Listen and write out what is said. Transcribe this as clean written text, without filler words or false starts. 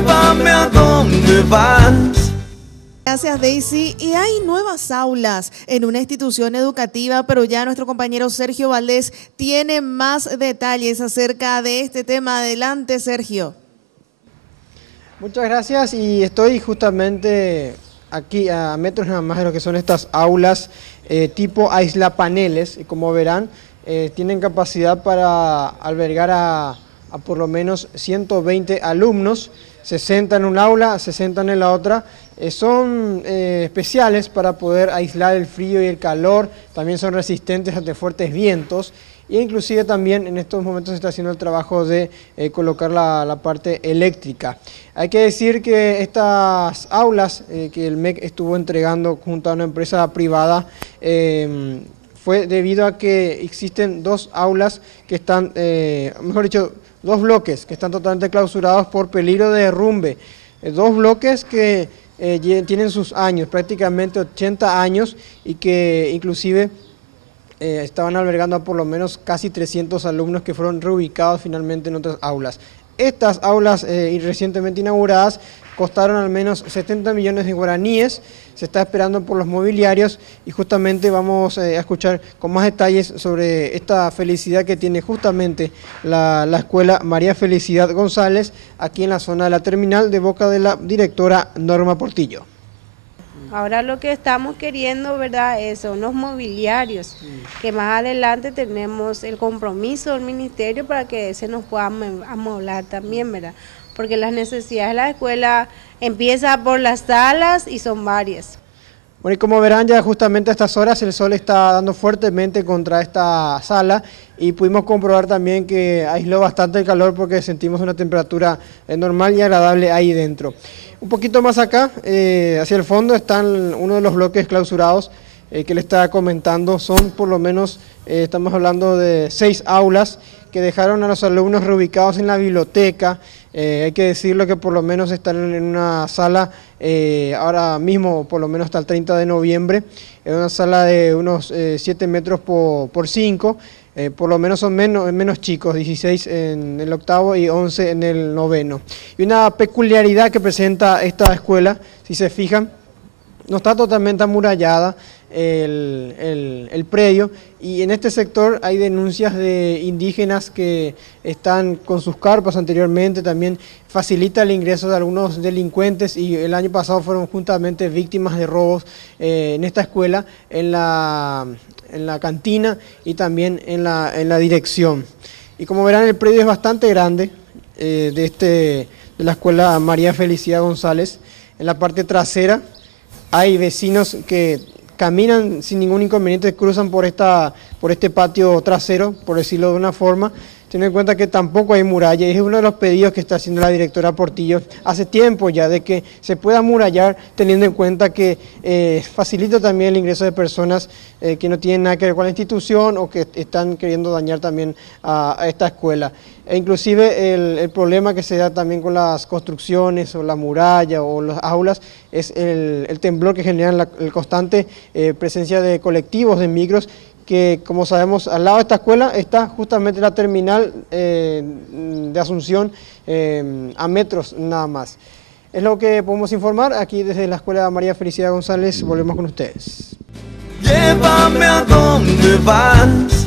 llévame a donde vas. Gracias, Daisy. Y hay nuevas aulas en una institución educativa, pero ya nuestro compañero Sergio Valdés tiene más detalles acerca de este tema. Adelante, Sergio. Muchas gracias, y estoy justamente aquí a metros nada más de lo que son estas aulas tipo aislapaneles, y como verán tienen capacidad para albergar a por lo menos 120 alumnos, 60 en un aula, 60 en la otra. Son especiales para poder aislar el frío y el calor, también son resistentes ante fuertes vientos, e inclusive también en estos momentos se está haciendo el trabajo de colocar la parte eléctrica. Hay que decir que estas aulas que el MEC estuvo entregando junto a una empresa privada fue debido a que existen dos aulas que están, mejor dicho, dos bloques que están totalmente clausurados por peligro de derrumbe. Dos bloques que tienen sus años, prácticamente 80 años, y que inclusive estaban albergando a por lo menos casi 300 alumnos que fueron reubicados finalmente en otras aulas. Estas aulas recientemente inauguradas costaron al menos 70 millones de guaraníes, se está esperando por los mobiliarios, y justamente vamos a escuchar con más detalles sobre esta felicidad que tiene justamente la escuela María Felicidad González, aquí en la zona de la terminal, de boca de la directora Norma Portillo. Ahora lo que estamos queriendo, ¿verdad?, son los mobiliarios, que más adelante tenemos el compromiso del ministerio para que se nos pueda amoblar también, ¿verdad? Porque las necesidades de la escuela empiezan por las salas y son varias. Bueno, y como verán, ya justamente a estas horas el sol está dando fuertemente contra esta sala, y pudimos comprobar también que aisló bastante el calor porque sentimos una temperatura normal y agradable ahí dentro. Un poquito más acá, hacia el fondo, están uno de los bloques clausurados que le estaba comentando. Son por lo menos, estamos hablando de 6 aulas que dejaron a los alumnos reubicados en la biblioteca. Hay que decirlo que por lo menos están en una sala ahora mismo, por lo menos hasta el 30 de noviembre, en una sala de unos 7 metros por 5, por lo menos son menos chicos, 16 en el octavo y 11 en el noveno. Y una peculiaridad que presenta esta escuela, si se fijan, no está totalmente amurallada el predio, y en este sector hay denuncias de indígenas que están con sus carpas anteriormente. También facilita el ingreso de algunos delincuentes, y el año pasado fueron justamente víctimas de robos en esta escuela, en la cantina y también en la dirección. Y como verán, el predio es bastante grande de la escuela María Felicidad González. En la parte trasera hay vecinos que caminan sin ningún inconveniente, cruzan por este patio trasero, por decirlo de una forma. Ten en cuenta que tampoco hay muralla, y es uno de los pedidos que está haciendo la directora Portillo hace tiempo ya, de que se pueda amurallar, teniendo en cuenta que facilita también el ingreso de personas que no tienen nada que ver con la institución o que están queriendo dañar también a esta escuela. E inclusive el problema que se da también con las construcciones o la muralla o las aulas es el temblor que genera la constante presencia de colectivos, de micros, que, como sabemos, al lado de esta escuela está justamente la terminal de Asunción, a metros nada más. Es lo que podemos informar aquí desde la escuela María Felicidad González. Volvemos con ustedes. Llévame a donde vas.